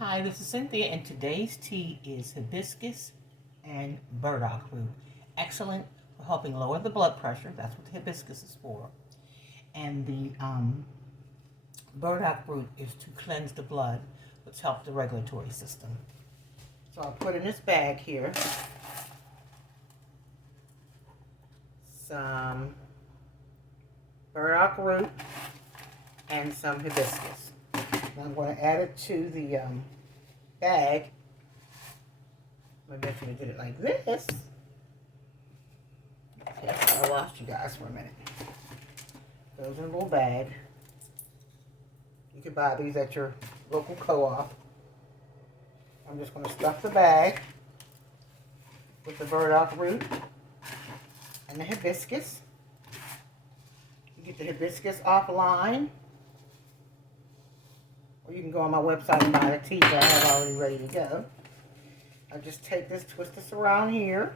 Hi, this is Cynthia, and today's tea is hibiscus and burdock root. Excellent for helping lower the blood pressure. That's what the hibiscus is for. And the burdock root is to cleanse the blood, which helps the regulatory system. So I'll put in this bag here some burdock root and some hibiscus. I'm going to add it to the bag. Maybe I should have did it like this. Okay, I lost you guys for a minute. Goes in a little bag. You can buy these at your local co-op. I'm just going to stuff the bag with the burdock root and the hibiscus. You get the hibiscus offline. Or you can go on my website and buy the tea that I have already ready to go. I just take this, twist this around here.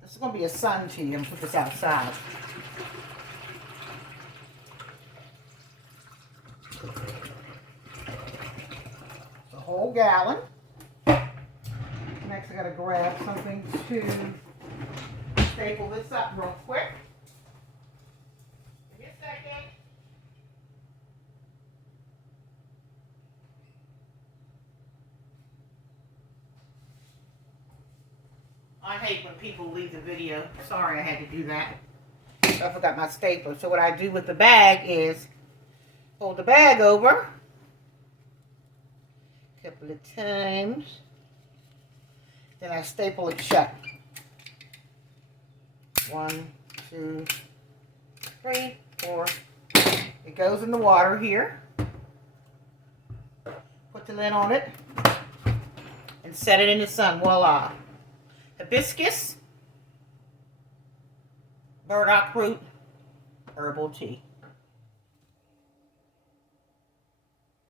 This is going to be a sun tea. I'm going to put this outside. It's a whole gallon. Next I got to grab something to staple this up real quick. I hate when people leave the video. Sorry I had to do that. I forgot my stapler. So what I do with the bag is fold the bag over a couple of times. Then I staple it shut. 1, 2, 3, 4. It goes in the water here. Put the lid on it and set it in the sun. Voila. Hibiscus, burdock root, herbal tea.